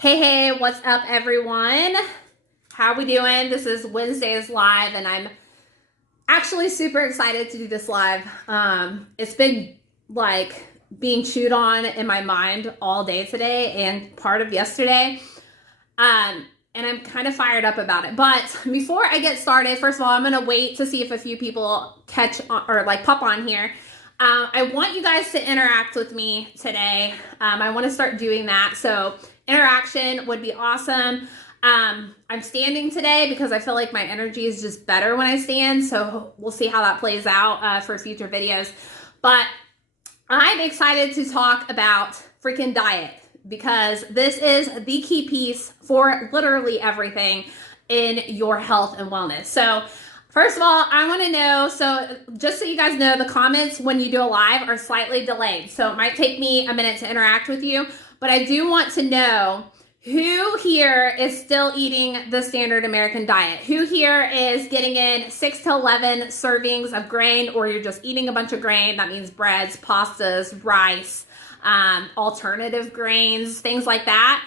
Hey, what's up, everyone? How we doing? This is Wednesday's live, and I'm actually super excited to do this live. It's been like being chewed on in my mind all day today and part of yesterday. And I'm kind of fired up about it. But before I get started, first of all, I'm gonna wait to see if a few people catch on, or like pop on here. I want you guys to interact with me today. I want to start doing that. So interaction would be awesome. I'm standing today because I feel like my energy is just better when I stand. So we'll see how that plays out for future videos. But I'm excited to talk about freaking diet because this is the key piece for literally everything in your health and wellness. So first of all, I want to know, so just so you guys know, the comments when you do a live are slightly delayed. So it might take me a minute to interact with you, but I do want to know who here is still eating the standard American diet? Who here is getting in 6 to 11 servings of grain, or you're just eating a bunch of grain? That means breads, pastas, rice, alternative grains, things like that.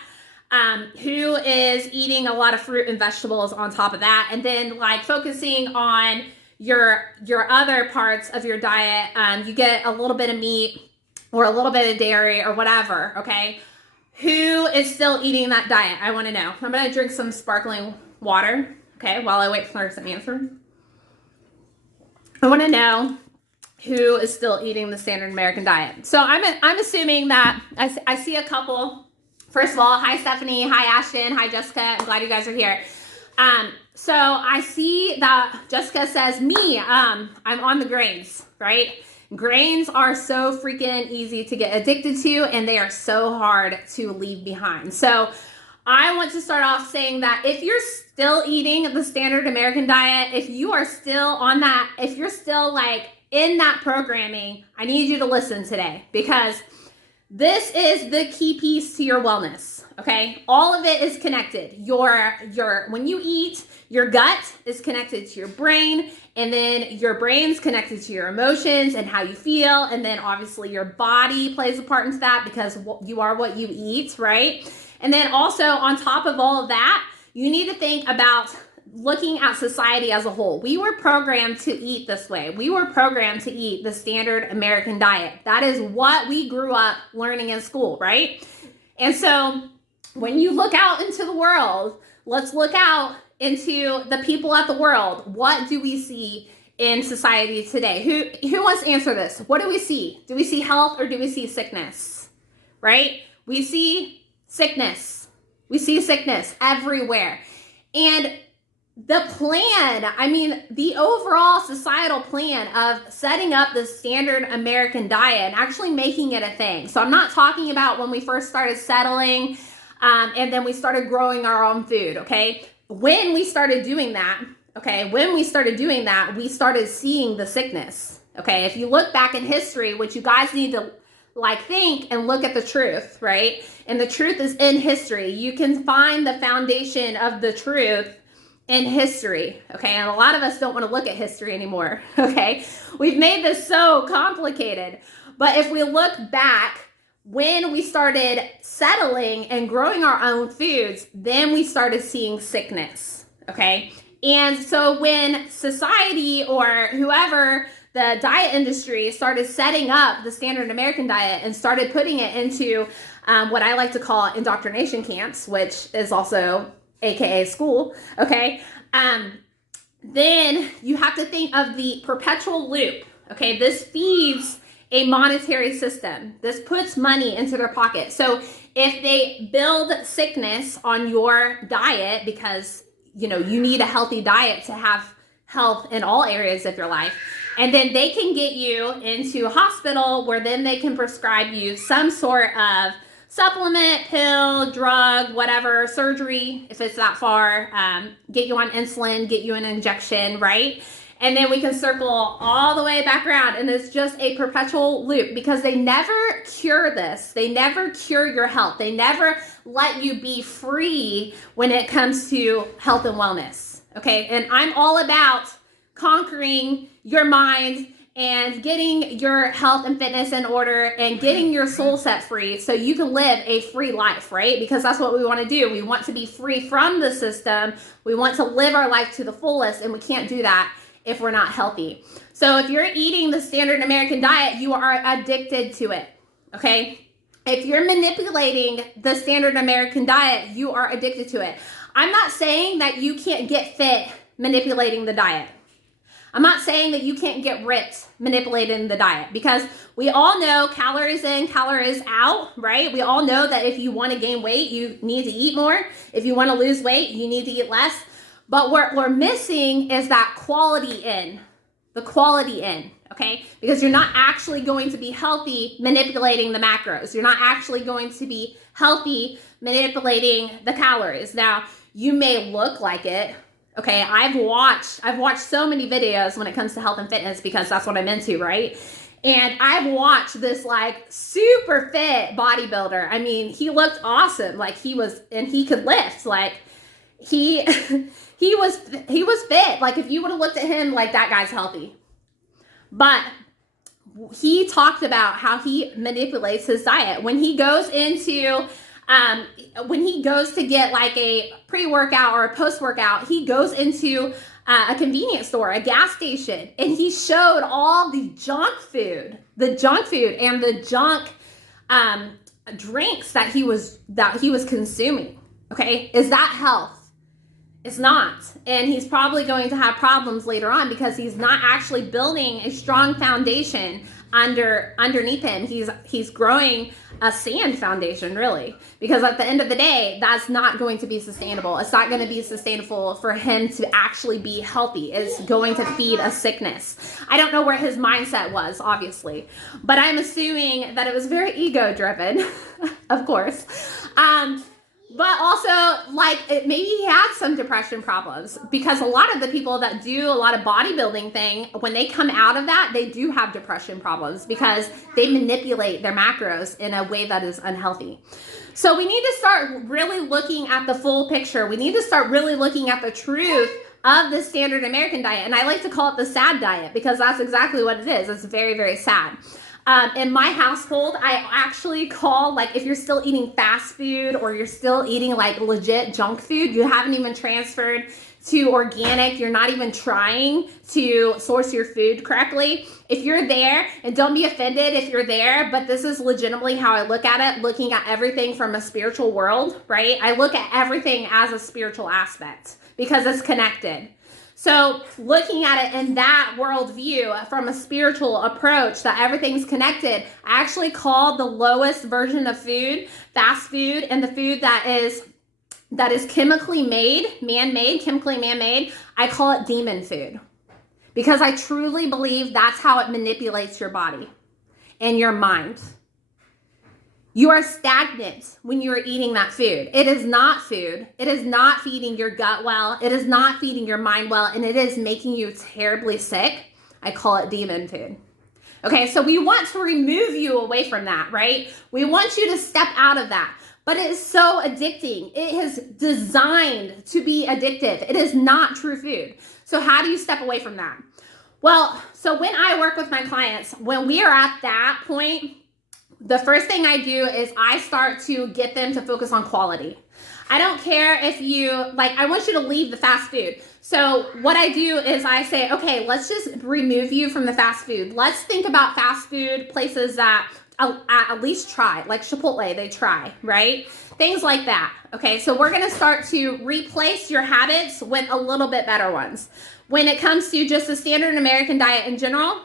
Who is eating a lot of fruit and vegetables on top of that, and then like focusing on your other parts of your diet. You get a little bit of meat or a little bit of dairy or whatever. Okay, who is still eating that diet? I want to know. I'm gonna drink some sparkling water, okay, while I wait for some answer. I want to know who is still eating the standard American diet. So I'm assuming that I see a couple. First of all, hi Stephanie, hi Ashton, hi Jessica. I'm glad you guys are here. So I see that Jessica says me. I'm on the grains, right? Grains are so freaking easy to get addicted to, and they are so hard to leave behind. So I want to start off saying that if you're still eating the standard American diet, if you are still on that, if you're still like in that programming, I need you to listen today because this is the key piece to your wellness, okay? All of it is connected. When you eat, your gut is connected to your brain, and then your brain's connected to your emotions and how you feel, and then obviously your body plays a part into that because you are what you eat, right? And then also on top of all of that, you need to think about looking at society as a whole. We were programmed to eat this way. We were programmed to eat the standard American diet. That is what we grew up learning in school, right? And so when you look out into the world, let's look out into the people at the world. What do we see in society today? Who wants to answer this? What do we see? Do we see health or do we see sickness? Right? We see sickness. We see sickness everywhere. And the plan, the overall societal plan of setting up the standard American diet and actually making it a thing. So I'm not talking about when we first started settling and then we started growing our own food, okay? When we started doing that, we started seeing the sickness, okay? If you look back in history, which you guys need to like think and look at the truth, right? And the truth is in history. You can find the foundation of the truth in history, okay? And a lot of us don't want to look at history anymore, okay? We've made this so complicated. But if we look back, when we started settling and growing our own foods, then we started seeing sickness, okay? And so when society or whoever, the diet industry, started setting up the standard American diet and started putting it into what I like to call indoctrination camps, which is also AKA school, okay? Then you have to think of the perpetual loop, okay? This feeds a monetary system. This puts money into their pocket. So if they build sickness on your diet because, you need a healthy diet to have health in all areas of your life, and then they can get you into a hospital where then they can prescribe you some sort of supplement, pill, drug, whatever, surgery, if it's that far, get you on insulin, get you an injection, right? And then we can circle all the way back around, and it's just a perpetual loop because they never cure this. They never cure your health. They never let you be free when it comes to health and wellness, okay? And I'm all about conquering your mind and getting your health and fitness in order and getting your soul set free so you can live a free life, right? Because that's what we want to do. We want to be free from the system. We want to live our life to the fullest, and we can't do that if we're not healthy. So if you're eating the standard American diet, you are addicted to it, okay? If you're manipulating the standard American diet, you are addicted to it. I'm not saying that you can't get fit manipulating the diet. I'm not saying that you can't get ripped manipulating the diet, because we all know calories in, calories out, right? We all know that if you want to gain weight, you need to eat more. If you want to lose weight, you need to eat less. But what we're missing is that quality in, the quality in, okay? Because you're not actually going to be healthy manipulating the macros. You're not actually going to be healthy manipulating the calories. Now, you may look like it. Okay, I've watched so many videos when it comes to health and fitness, because that's what I'm into, right? And I've watched this like super fit bodybuilder. I mean, he looked awesome. Like he could lift. Like he was fit. Like if you would have looked at him, like that guy's healthy. But he talked about how he manipulates his diet. When he goes to get like a pre-workout or a post-workout, he goes into a convenience store, a gas station, and he showed all the junk food and the junk drinks that he was consuming. Okay, is that health? It's not. And he's probably going to have problems later on because he's not actually building a strong foundation underneath him. He's growing a sand foundation, really, because at the end of the day, that's not going to be sustainable. It's not going to be sustainable for him to actually be healthy. It's going to feed a sickness. I don't know where his mindset was, obviously, but I'm assuming that it was very ego driven, of course. But also, like, maybe he had some depression problems, because a lot of the people that do a lot of bodybuilding thing, when they come out of that, they do have depression problems because they manipulate their macros in a way that is unhealthy. So we need to start really looking at the full picture. We need to start really looking at the truth of the standard American diet. And I like to call it the sad diet, because that's exactly what it is. It's very, very sad. In my household, I actually call, like, if you're still eating fast food or you're still eating like legit junk food, you haven't even transferred to organic, you're not even trying to source your food correctly. If you're there, and don't be offended if you're there, but this is legitimately how I look at it, looking at everything from a spiritual world, right? I look at everything as a spiritual aspect because it's connected. So looking at it in that worldview from a spiritual approach, that everything's connected, I actually call the lowest version of food fast food, and the food that is chemically made, chemically man-made, I call it demon food, because I truly believe that's how it manipulates your body and your mind. You are stagnant when you are eating that food. It is not food. It is not feeding your gut well. It is not feeding your mind well, and it is making you terribly sick. I call it demon food. Okay, so we want to remove you away from that, right? We want you to step out of that. But it is so addicting. It is designed to be addictive. It is not true food. So how do you step away from that? Well, so when I work with my clients, when we are at that point, the first thing I do is I start to get them to focus on quality. I don't care if you, like, I want you to leave the fast food. So what I do is I say, okay, let's just remove you from the fast food. Let's think about fast food places that at least try, like Chipotle, they try, right? Things like that. Okay, so we're gonna start to replace your habits with a little bit better ones. When it comes to just the standard American diet in general,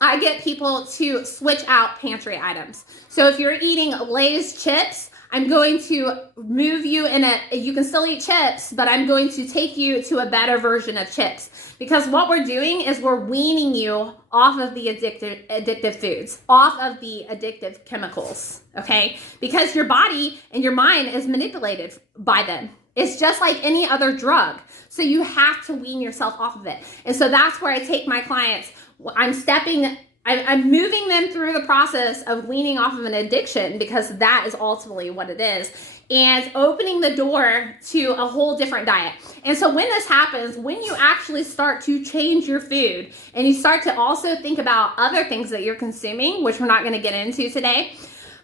I get people to switch out pantry items. So if you're eating Lay's chips, I'm going to move you you can still eat chips, but I'm going to take you to a better version of chips. Because what we're doing is we're weaning you off of the addictive foods, off of the addictive chemicals, okay? Because your body and your mind is manipulated by them. It's just like any other drug. So you have to wean yourself off of it. And so that's where I take my clients. I'm stepping I'm moving them through the process of weaning off of an addiction, because that is ultimately what it is, and opening the door to a whole different diet. And so when this happens, when you actually start to change your food and you start to also think about other things that you're consuming, which we're not going to get into today,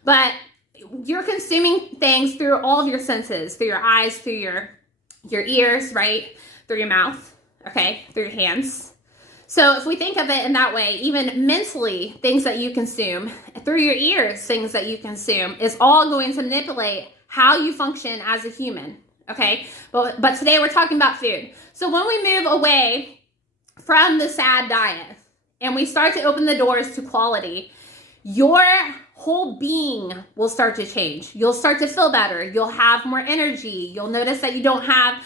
but you're consuming things through all of your senses, through your eyes, through your ears, right? Through your mouth, okay? Through your hands. So if we think of it in that way, even mentally, things that you consume, through your ears, things that you consume, is all going to manipulate how you function as a human, okay? But today we're talking about food. So when we move away from the sad diet and we start to open the doors to quality, your whole being will start to change. You'll start to feel better. You'll have more energy. You'll notice that you don't have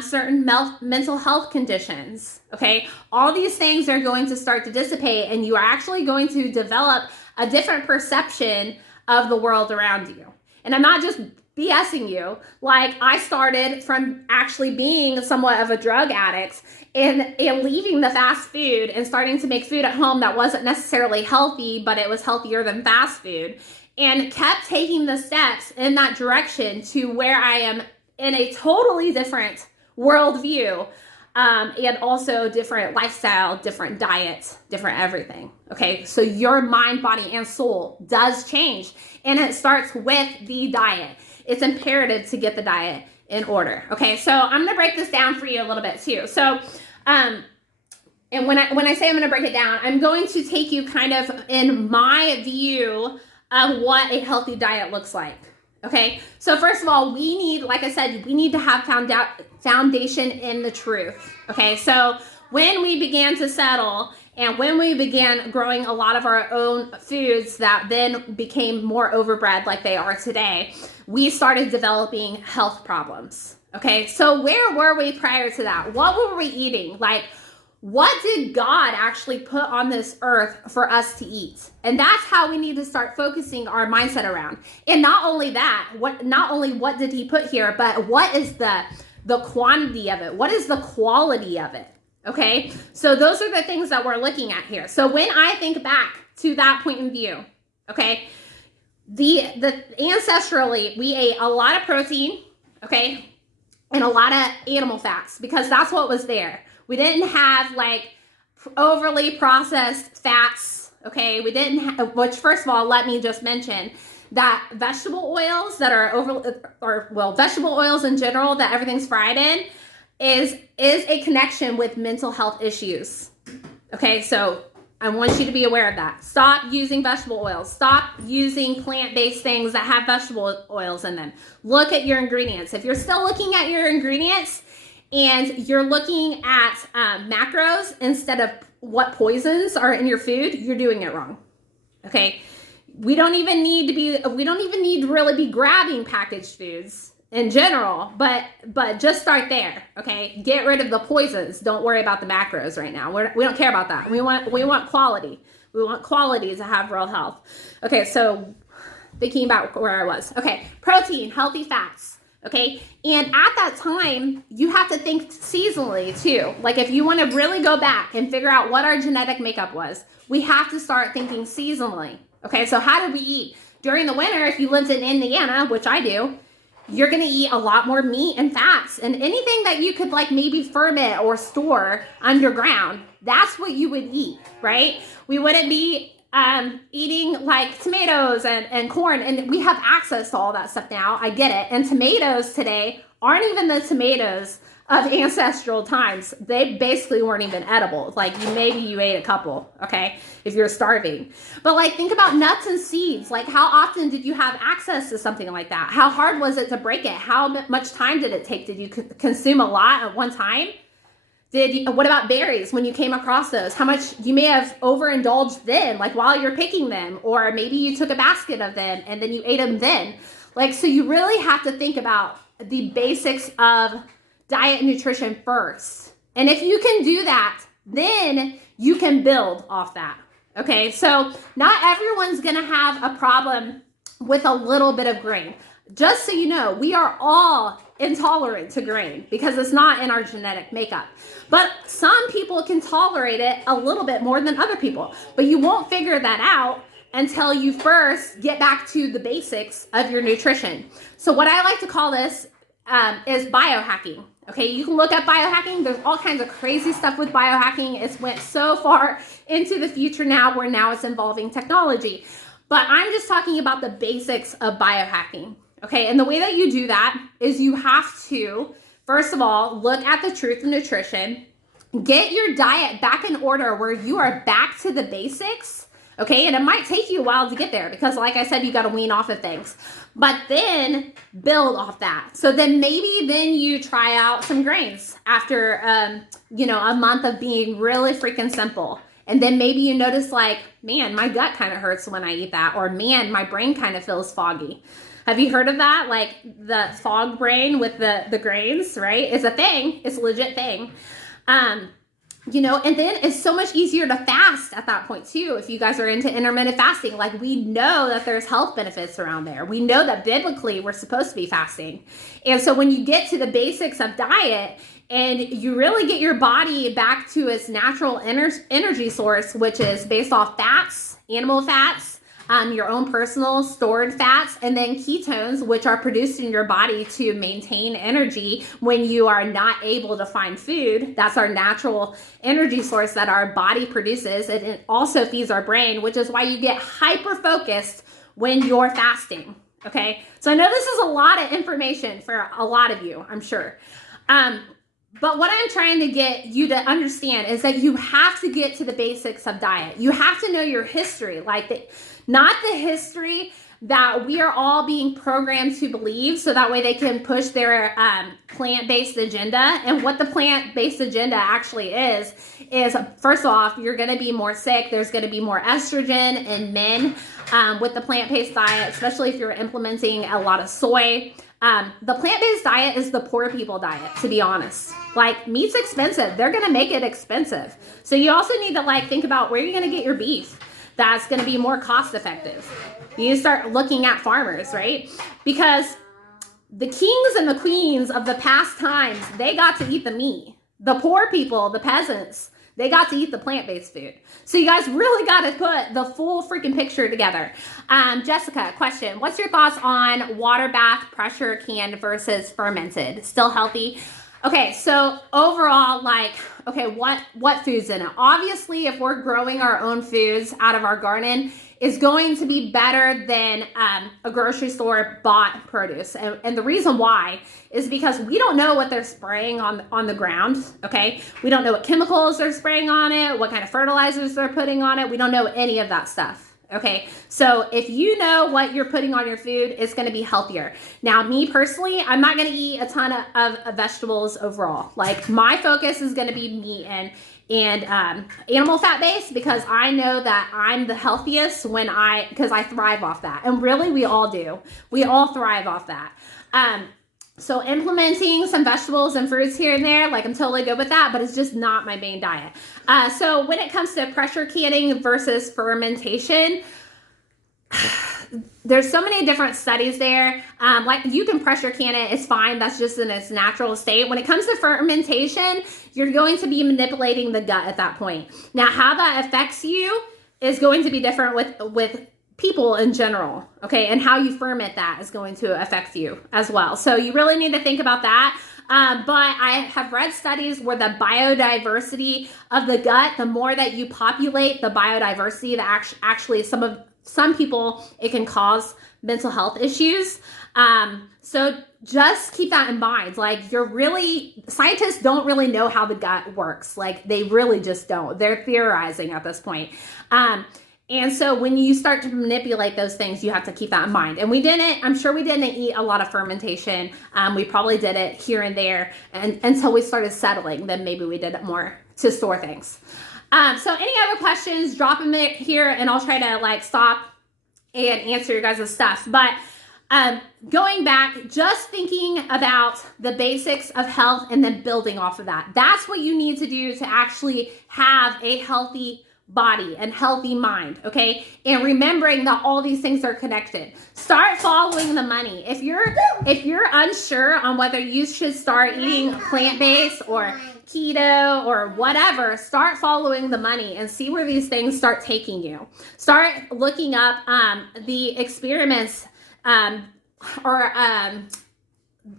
certain mental health conditions, okay? All these things are going to start to dissipate, and you are actually going to develop a different perception of the world around you. And I'm not just BSing you. Like, I started from actually being somewhat of a drug addict and leaving the fast food and starting to make food at home that wasn't necessarily healthy, but it was healthier than fast food, and kept taking the steps in that direction to where I am in a totally different worldview, and also different lifestyle, different diet, different everything. Okay, so your mind, body, and soul does change, and it starts with the diet. It's imperative to get the diet in order. Okay, so I'm gonna break this down for you a little bit too. So, and when I say I'm gonna break it down, I'm going to take you kind of in my view of what a healthy diet looks like. Okay, so first of all, we need, like I said, we need to have foundation in the truth. Okay, so when we began to settle and when we began growing a lot of our own foods that then became more overbred like they are today, we started developing health problems. Okay, so where were we prior to that? What were we eating? Like, what did God actually put on this earth for us to eat? And that's how we need to start focusing our mindset around. And not only that, not only what did he put here, but what is the quantity of it? What is the quality of it? Okay, so those are the things that we're looking at here. So when I think back to that point in view, okay, the ancestrally, we ate a lot of protein, okay, and a lot of animal fats, because that's what was there. We didn't have like overly processed fats, okay? We didn't have, which first of all, let me just mention that vegetable oils that are vegetable oils in general that everything's fried in is a connection with mental health issues. Okay, so I want you to be aware of that. Stop using vegetable oils. Stop using plant-based things that have vegetable oils in them. Look at your ingredients. If you're still looking at your ingredients and you're looking at macros instead of what poisons are in your food, you're doing it wrong. Okay, we don't even need to really be grabbing packaged foods in general, but just start there. Okay, get rid of the poisons. Don't worry about the macros right now. We don't care about that. We want quality. We want quality to have real health. Okay, so thinking about where I was. Okay, protein, healthy fats. Okay, and at that time, you have to think seasonally too. Like, if you want to really go back and figure out what our genetic makeup was, we have to start thinking seasonally. Okay, so how did we eat? During the winter, if you lived in Indiana, which I do, you're going to eat a lot more meat and fats, and anything that you could like maybe ferment or store underground, that's what you would eat, right? We wouldn't be eating like tomatoes and corn, and we have access to all that stuff now. I get it. And tomatoes today aren't even the tomatoes of ancestral times. They basically weren't even edible. Like, maybe you ate a couple, okay, if you're starving. But like, think about nuts and seeds. Like, how often did you have access to something like that? How hard was it to break it? How much time did it take? Did you consume a lot at one time? What about berries when you came across those? How much you may have overindulged then, like while you're picking them, or maybe you took a basket of them and then you ate them then. Like, so you really have to think about the basics of diet and nutrition first. And if you can do that, then you can build off that. Okay, so not everyone's gonna have a problem with a little bit of grain. Just so you know, we are all intolerant to grain because it's not in our genetic makeup. But some people can tolerate it a little bit more than other people. But you won't figure that out until you first get back to the basics of your nutrition. So what I like to call this is biohacking. Okay, you can look up biohacking. There's all kinds of crazy stuff with biohacking. It's went so far into the future now where now it's involving technology. But I'm just talking about the basics of biohacking. Okay, and the way that you do that is you have to, first of all, look at the truth of nutrition, get your diet back in order where you are back to the basics. Okay, and it might take you a while to get there because like I said, you got to wean off of things, but then build off that. So then maybe then you try out some grains after, a month of being really freaking simple. And then maybe you notice like, man, my gut kind of hurts when I eat that, or man, my brain kind of feels foggy. Have you heard of that? Like the fog brain with the grains, right? It's a thing. It's a legit thing. And then it's so much easier to fast at that point too. If you guys are into intermittent fasting, like we know that there's health benefits around there. We know that biblically we're supposed to be fasting. And so when you get to the basics of diet and you really get your body back to its natural energy source, which is based off fats, animal fats, your own personal stored fats, and then ketones, which are produced in your body to maintain energy when you are not able to find food. That's our natural energy source that our body produces. And it also feeds our brain, which is why you get hyper focused when you're fasting. Okay, so I know this is a lot of information for a lot of you, I'm sure. But what I'm trying to get you to understand is that you have to get to the basics of diet. You have to know your history, not the history that we are all being programmed to believe, so that way they can push their plant-based agenda. And what the plant-based agenda actually is first off, you're going to be more sick. There's going to be more estrogen in men with the plant-based diet, especially if you're implementing a lot of soy. The plant-based diet is the poor people diet, to be honest. Like, meat's expensive. They're going to make it expensive. So you also need to think about where you're going to get your beef that's going to be more cost effective. You need to start looking at farmers, right? Because the kings and the queens of the past times, they got to eat the meat. The poor people, the peasants, they got to eat the plant-based food. So you guys really got to put the full freaking picture together. Jessica, question. What's your thoughts on water bath, pressure canned versus fermented? Still healthy? Okay, so overall, what food's in it? Obviously, if we're growing our own foods out of our garden, is going to be better than a grocery store bought produce. And the reason why is because we don't know what they're spraying on the ground, okay? We don't know what chemicals they're spraying on it, what kind of fertilizers they're putting on it. We don't know any of that stuff. Okay, so if you know what you're putting on your food, it's going to be healthier. Now, me personally, I'm not going to eat a ton of vegetables overall. Like, my focus is going to be meat and animal fat based, because I know that I'm the healthiest because I thrive off that. And really, we all do. We all thrive off that. So implementing some vegetables and fruits here and there, I'm totally good with that, but it's just not my main diet. So when it comes to pressure canning versus fermentation, there's so many different studies there. You can pressure can it, it's fine. That's just in its natural state. When it comes to fermentation, you're going to be manipulating the gut at that point. Now, how that affects you is going to be different with people in general, okay? And how you ferment that is going to affect you as well. So you really need to think about that. But I have read studies where the biodiversity of the gut, the more that you populate the biodiversity, that actually some people, it can cause mental health issues. So just keep that in mind. Scientists don't really know how the gut works. They really just don't. They're theorizing at this point. And so when you start to manipulate those things, you have to keep that in mind. And I'm sure we didn't eat a lot of fermentation. We probably did it here and there until we started settling. Then maybe we did it more to store things. So any other questions, drop them here and I'll try to stop and answer your guys' stuff. But going back, just thinking about the basics of health and then building off of that. That's what you need to do to actually have a healthy body and healthy mind, okay? And remembering that all these things are connected. Start following the money. If you're unsure on whether you should start eating plant-based or keto or whatever, start following the money and see where these things start taking you. Start looking up the experiments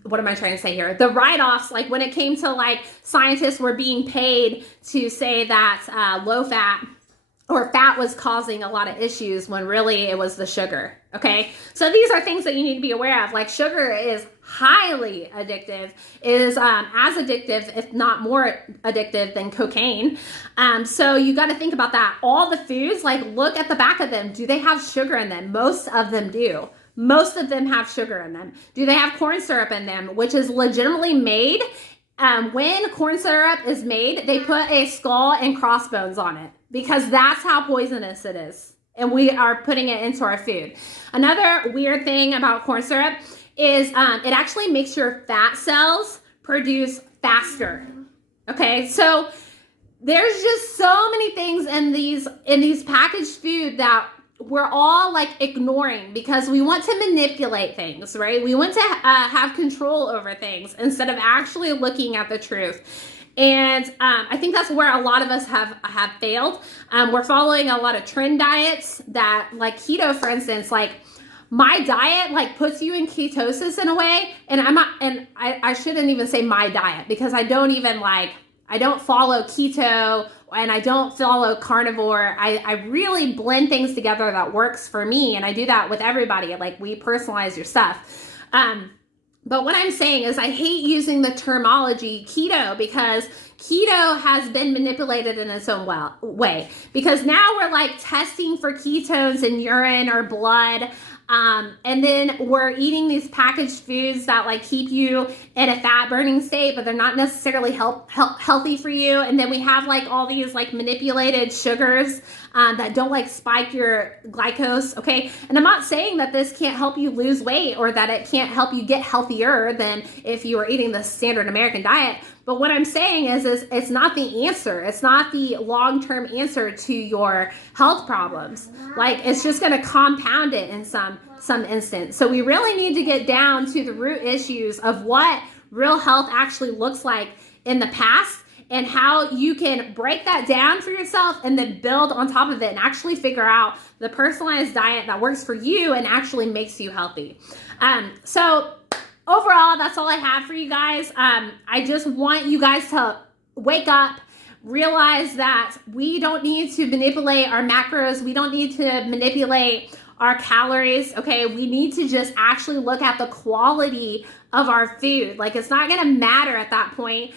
what am I trying to say here? The write-offs, like when it came to like scientists were being paid to say that low fat or fat was causing a lot of issues when really it was the sugar, okay? So these are things that you need to be aware of. Like sugar is highly addictive, is as addictive, if not more addictive than cocaine. So you got to think about that. All the foods, like look at the back of them. Do they have sugar in them? Most of them do. Most of them have sugar in them. Do they have corn syrup in them, which is legitimately made? When corn syrup is made, they put a skull and crossbones on it because that's how poisonous it is. And we are putting it into our food. Another weird thing about corn syrup is it actually makes your fat cells produce faster. Okay, so there's just so many things in these packaged food that we're all like ignoring because we want to manipulate things, right? We want to have control over things instead of actually looking at the truth. And I think that's where a lot of us have failed. We're following a lot of trend diets that, like keto, for instance, like my diet like puts you in ketosis in a way. And I shouldn't even say my diet because I don't follow keto and I don't follow carnivore. I really blend things together that works for me. And I do that with everybody. Like we personalize your stuff. But what I'm saying is I hate using the terminology keto because keto has been manipulated in its own way. Because now we're like testing for ketones in urine or blood. And then we're eating these packaged foods that like keep you in a fat burning state, but they're not necessarily healthy for you. And then we have like all these like manipulated sugars that don't like spike your glucose. Okay. And I'm not saying that this can't help you lose weight or that it can't help you get healthier than if you were eating the standard American diet. But what I'm saying is it's not the answer. It's not the long-term answer to your health problems. Like it's just going to compound it in some instance. So we really need to get down to the root issues of what real health actually looks like in the past and how you can break that down for yourself and then build on top of it and actually figure out the personalized diet that works for you and actually makes you healthy. So overall, that's all I have for you guys. I just want you guys to wake up, realize that we don't need to manipulate our macros. We don't need to manipulate our calories, okay? We need to just actually look at the quality of our food. Like it's not gonna matter at that point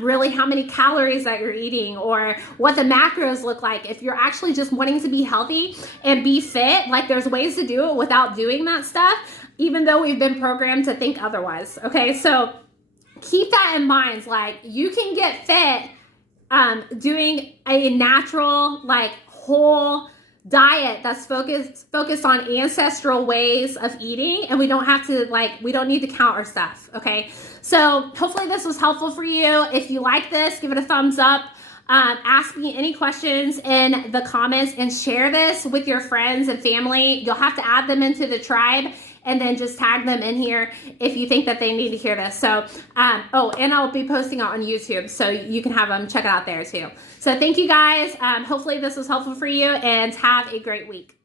really how many calories that you're eating or what the macros look like. If you're actually just wanting to be healthy and be fit, like there's ways to do it without doing that stuff, even though we've been programmed to think otherwise, okay? So keep that in mind. Like you can get fit doing a natural, like whole diet that's focused on ancestral ways of eating, and we don't need to count our stuff, okay? So hopefully this was helpful for you. If you like this, give it a thumbs up. Ask me any questions in the comments and share this with your friends and family. You'll have to add them into the tribe and then just tag them in here if you think that they need to hear this. So, and I'll be posting it on YouTube so you can have them check it out there too. So thank you guys. Hopefully this was helpful for you and have a great week.